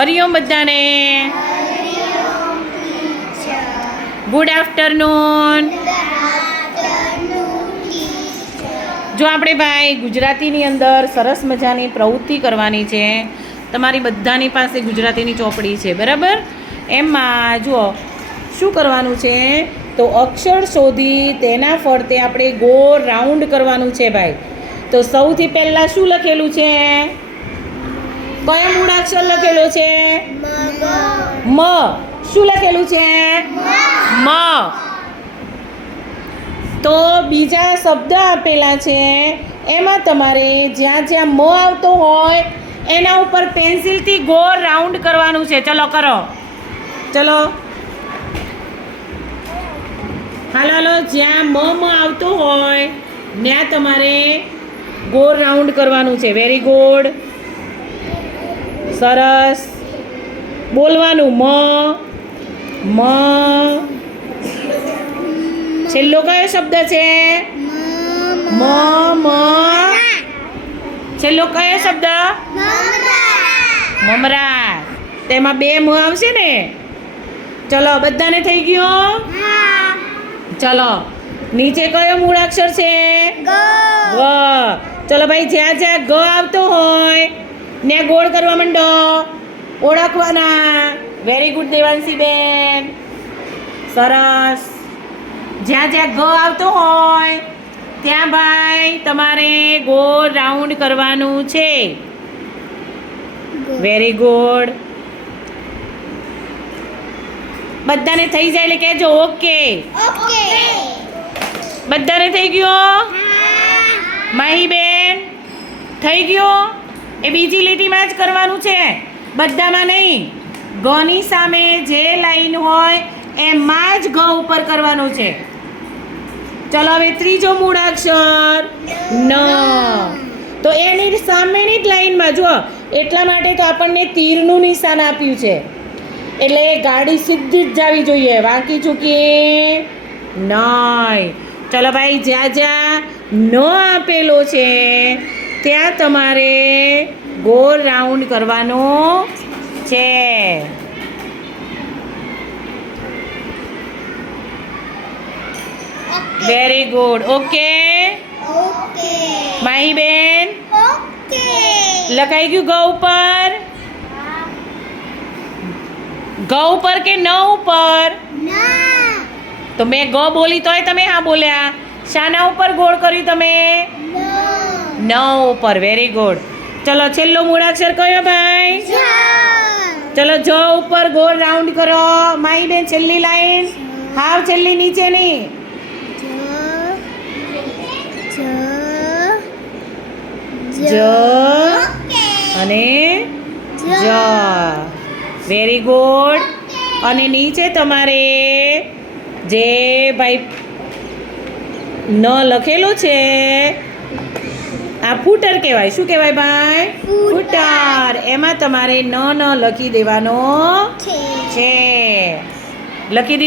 હરિઓમ બધાને. Good afternoon. જો આપણે ભાઈ ગુજરાતીની અંદર સરસ મજાની પ્રવૃત્તિ કરવાની છે. તમારી બધાની પાસે ગુજરાતીની ચોપડી છે, બરાબર? એમાં જુઓ શું કરવાનું છે, તો અક્ષર શોધી તેના ફરતે આપણે ગોળ રાઉન્ડ કરવાનું છે ભાઈ. તો સૌથી પહેલાં શું લખેલું છે? કયો મૂળાક્ષર લખેલો છે? મ. શું લખેલું છે? મ. તો બીજા શબ્દ આપેલા છે, એમાં તમારે જ્યાં જ્યાં મ આવતો હોય એના ઉપર પેન્સિલથી ગોળ રાઉન્ડ કરવાનું છે. ચલો કરો, ચલો હાલો હાલો. જ્યાં મ આવતો હોય ત્યાં તમારે ગોળ રાઉન્ડ કરવાનું છે. વેરી ગુડ, સરસ. બોલવાનું મ. છેલ્લો કયો શબ્દ છે? મ. છેલ્લો કયો શબ્દ? મમરા. તેમાં બે મ આવશે ને? ચલો, બધાને થઈ ગયો? ચલો, નીચે કયો મૂળાક્ષર છે? ગ. ચલો ભાઈ, જ્યાં જ્યાં ગ આવતો હોય ને ગોળ કરવા માંડો, ઓળખવાના. વેરી ગુડ દેવાંશી બેન, સરસ. જ્યાં જ્યાં ગ આવતો હોય ત્યાં ભાઈ તમારે ગોળ રાઉન્ડ કરવાનું છે. Very good. બધાને થઈ જાય એટલે કહેજો ઓકે. બધાને થઈ ગયો? માહી બેન થઈ ગયો? એ બીજી લીટીમાં જ કરવાનું છે, બધામાં નહીં. ગની સામે જે લાઈન હોય એમાં જ ગ ઉપર કરવાનું છે. ચલો, હવે ત્રીજો મૂળાક્ષર ન. તો એની સામેની જ લાઈનમાં જુઓ, એટલા માટે તો આપણને તીરનું નિશાન આપ્યું છે, એટલે ગાડી સીધી જ જવી જોઈએ, વાંકી ચૂકી નહીં. ચલો ભાઈ, જ્યાં જ્યાં ન આપેલો છે ત્યાં તમારે ગોળ રાઉન્ડ કરવાનો છે. Very good. ઓકે માહી બેન, લખાઈ ગયું ગ ઉપર? ગ ઉપર કે ન ઉપર? તો મેં ગ બોલી તોય તમે હા બોલ્યા. શાના ઉપર ગોળ કર્યું તમે? ન ઉપર. Very good. ચલો, છેલ્લો મૂળાક્ષર કયો ભાઈ? ચલો, જ ઉપર ગોળ રાઉન્ડ કરો. માહી બેન, છેલ્લી લાઈન, હાવ છેલ્લી, નીચે નહીં. જ અને જ. Very good. અને નીચે તમારે જે ભાઈ ન લખેલું છે, આ ફૂટર કહેવાય. શું કહેવાય ભાઈ? ફૂટર. એમાં તમારે ન લખી દેવાનો છે. લખી